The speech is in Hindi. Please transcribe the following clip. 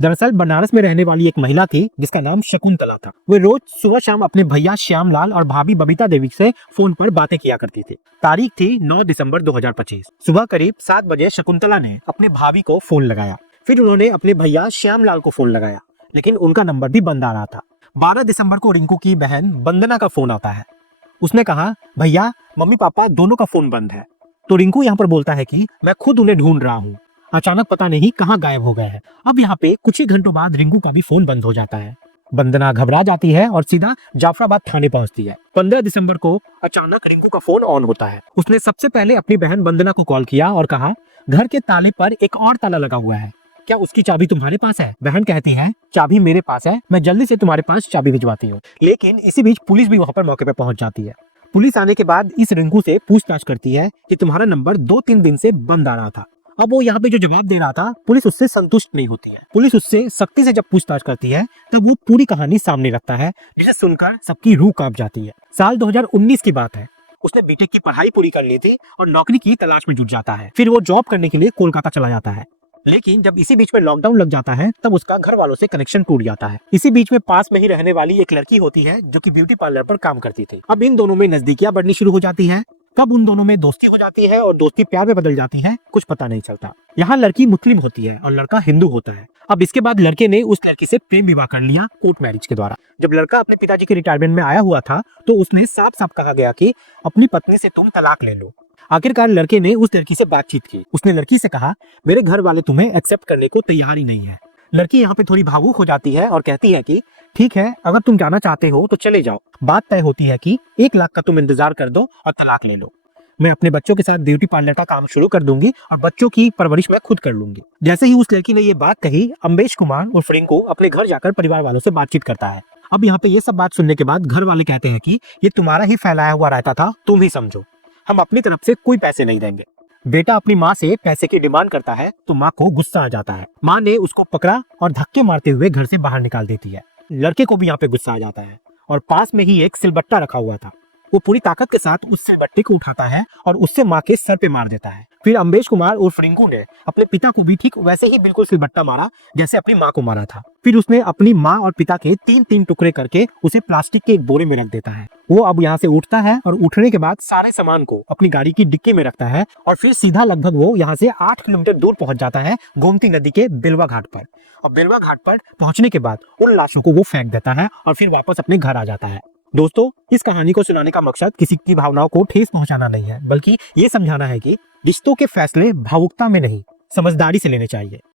दरअसल बनारस में रहने वाली एक महिला थी जिसका नाम शकुंतला था। वे रोज सुबह शाम अपने भैया श्यामलाल और भाभी बबीता देवी से फोन पर बातें किया करती थी। तारीख थी 9 दिसंबर 2025। सुबह करीब 7 बजे शकुंतला ने अपने भाभी को फोन लगाया। फिर उन्होंने अपने भैया श्यामलाल को फोन लगाया, लेकिन उनका नंबर भी बंद आ रहा था। 12 दिसंबर को रिंकू की बहन वंदना का फोन आता है। उसने कहा, भैया मम्मी पापा दोनों का फोन बंद है। तो रिंकू यहाँ पर बोलता है कि मैं खुद उन्हें ढूंढ रहा हूँ, अचानक पता नहीं कहाँ गायब हो गए हैं। अब यहाँ पे कुछ ही घंटों बाद रिंकू का भी फोन बंद हो जाता है। वंदना घबरा जाती है और सीधा जाफराबाद थाने पहुंचती है। 15 दिसंबर को अचानक रिंकू का फोन ऑन होता है। उसने सबसे पहले अपनी बहन वंदना को कॉल किया और कहा, घर के ताले पर एक और ताला लगा हुआ है, क्या उसकी चाबी तुम्हारे पास है? बहन कहती है, चाबी मेरे पास है, मैं जल्दी से तुम्हारे पास चाबी भिजवाती हूँ। लेकिन इसी बीच पुलिस भी वहाँ पर मौके पर पहुंच जाती है। पुलिस आने के बाद इस रिंकू से पूछताछ करती है कि तुम्हारा नंबर 2-3 दिन से बंद आ रहा था। अब वो यहाँ पे जो जवाब दे रहा था, पुलिस उससे संतुष्ट नहीं होती है। पुलिस उससे सख्ती से जब पूछताछ करती है तब वो पूरी कहानी सामने रखता है, जिसे सुनकर सबकी रूह कांप जाती है। साल 2019 की बात है। उसने बीटेक की पढ़ाई पूरी कर ली थी और नौकरी की तलाश में जुट जाता है। फिर वो जॉब करने के लिए कोलकाता चला जाता है। लेकिन जब इसी बीच में लॉकडाउन लग जाता है तब उसका घर वालों से कनेक्शन टूट जाता है। इसी बीच में पास में ही रहने वाली एक लड़की होती है जो कि ब्यूटी पार्लर पर काम करती थी। अब इन दोनों में नजदीकियां बढ़नी शुरू हो जाती है। कब उन दोनों में दोस्ती हो जाती है और दोस्ती प्यार में बदल जाती है, कुछ पता नहीं चलता। यहाँ लड़की मुस्लिम होती है और लड़का हिंदू होता है। अब इसके बाद लड़के ने उस लड़की से प्रेम विवाह कर लिया कोर्ट मैरिज के द्वारा। जब लड़का अपने पिताजी के रिटायरमेंट में आया हुआ था तो उसने साफ साफ कहा गया कि अपनी पत्नी से तुम तलाक ले लो। आखिरकार लड़के ने उस लड़की से बातचीत की। उसने लड़की से कहा, मेरे घर वाले तुम्हें एक्सेप्ट करने को तैयार ही नहीं है। लड़की यहाँ पे थोड़ी भावुक हो जाती है और कहती है कि ठीक है, अगर तुम जाना चाहते हो तो चले जाओ। बात तय होती है कि 1 लाख का तुम इंतजार कर दो और तलाक ले लो। मैं अपने बच्चों के साथ ब्यूटी पार्लर का काम शुरू कर दूंगी और बच्चों की परवरिश मैं खुद कर लूंगी। जैसे ही उस लड़की ने ये बात कही, अम्बेश कुमार और रिंकू अपने घर जाकर परिवार वालों से बातचीत करता है। अब यहाँ पे ये सब बात सुनने के बाद घर वाले कहते हैं कि ये तुम्हारा ही फैलाया हुआ रहता था, तुम ही समझो, हम अपनी तरफ से कोई पैसे नहीं देंगे। बेटा अपनी माँ से पैसे की डिमांड करता है तो माँ को गुस्सा आ जाता है। माँ ने उसको पकड़ा और धक्के मारते हुए घर से बाहर निकाल देती है। लड़के को भी यहाँ पे गुस्सा आ जाता है और पास में ही एक सिलबट्टा रखा हुआ था। वो पूरी ताकत के साथ उस सिलबट्टे को उठाता है और उससे माँ के सर पे मार देता है। फिर अम्बेश कुमार उर्फ रिंकू ने अपने पिता को भी ठीक वैसे ही बिल्कुल सिलबट्टा मारा जैसे अपनी माँ को मारा था। फिर उसने अपनी माँ और पिता के 3-3 टुकड़े करके उसे प्लास्टिक के एक बोरे में रख देता है। वो अब यहाँ से उठता है और उठने के बाद सारे सामान को अपनी गाड़ी की डिक्की में रखता है और फिर सीधा लगभग वो यहाँ से 8 किलोमीटर दूर पहुंच जाता है गोमती नदी के बेलवा घाट पर। और बेलवा घाट पर पहुंचने के बाद उन लाशों को वो फेंक देता है और फिर वापस अपने घर आ जाता है। दोस्तों, इस कहानी को सुनाने का मकसद किसी की भावनाओं को ठेस पहुंचाना नहीं है, बल्कि ये समझाना है कि रिश्तों के फैसले भावुकता में नहीं, समझदारी से लेने चाहिए।